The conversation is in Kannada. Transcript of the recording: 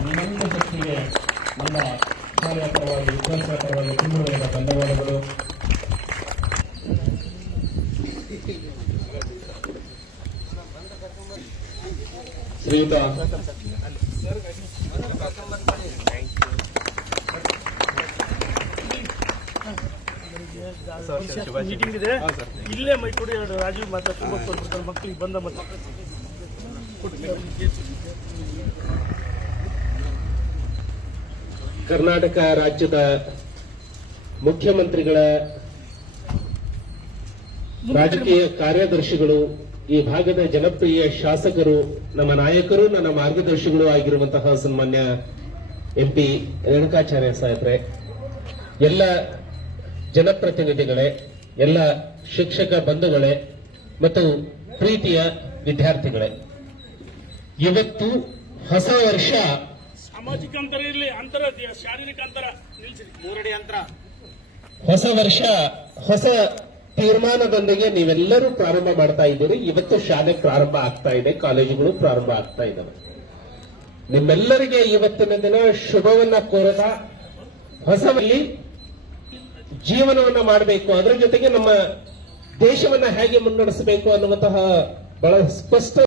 ನಿಮ್ಮಂತ ಶಕ್ತಿಗೆ ನಮ್ಮ ಭಾರತದ ನಮ್ಮ ವಿದ್ಯಾರ್ಥಿಗಳ ಬಂಡವಾಳಗಳು ಶ್ರೀಯುತ ಮೀಟಿಂಗ್ ಇದೆ. ಇಲ್ಲೇ ಮೈ ಕೊಡಿ ಎರಡು ರಾಜೀವ್ ಮಾತಾಡ್ಕೊಂಡು ಕೊಟ್ಬಿಡ್ತಾರೆ. ಮಕ್ಕಳಿಗೆ ಬಂದ ಮತ್ತೆ ಕರ್ನಾಟಕ ರಾಜ್ಯದ ಮುಖ್ಯಮಂತ್ರಿಗಳ ರಾಜಕೀಯ ಕಾರ್ಯದರ್ಶಿಗಳು ಈ ಭಾಗದ ಜನಪ್ರಿಯ ಶಾಸಕರು ನಮ್ಮ ನಾಯಕರು ನನ್ನ ಮಾರ್ಗದರ್ಶಿಗಳು ಆಗಿರುವಂತಹ ಸನ್ಮಾನ್ಯ ಎಂ ಪಿ ರೇಣುಕಾಚಾರ್ಯ ಸಾಹೇಬ್ರೆ ಎಲ್ಲ ಜನಪ್ರತಿನಿಧಿಗಳೇ ಎಲ್ಲ ಶಿಕ್ಷಕ ಬಂಧುಗಳೇ ಮತ್ತು ಪ್ರೀತಿಯ ವಿದ್ಯಾರ್ಥಿಗಳೇ. ಇವತ್ತು ಹೊಸ ವರ್ಷ. ಸಾಮಾಜಿಕ ಅಂತರ ಇರಲಿ ಅಂತರ ಶಾರೀರಿಕ ಅಂತರ ನಿಲ್ಸಿ ಮೂರಡಿ ಅಂತರ. ಹೊಸ ವರ್ಷ ಹೊಸ ತೀರ್ಮಾನದೊಂದಿಗೆ ನೀವೆಲ್ಲರೂ ಪ್ರಾರಂಭ ಮಾಡ್ತಾ ಇದ್ದೀರಿ. ಇವತ್ತು ಶಾಲೆ ಪ್ರಾರಂಭ ಆಗ್ತಾ ಇದೆ, ಕಾಲೇಜುಗಳು ಪ್ರಾರಂಭ ಆಗ್ತಾ ಇದ್ದಾವೆ. ನಿಮ್ಮೆಲ್ಲರಿಗೆ ಇವತ್ತಿನ ದಿನ ಶುಭವನ್ನ ಕೋರದ ಹೊಸವಲ್ಲಿ ಜೀವನವನ್ನ ಮಾಡಬೇಕು. ಅದರ ಜೊತೆಗೆ ನಮ್ಮ ದೇಶವನ್ನ ಹೇಗೆ ಮುನ್ನಡೆಸಬೇಕು ಅನ್ನುವಂತಹ ಬಹಳ ಸ್ಪಷ್ಟ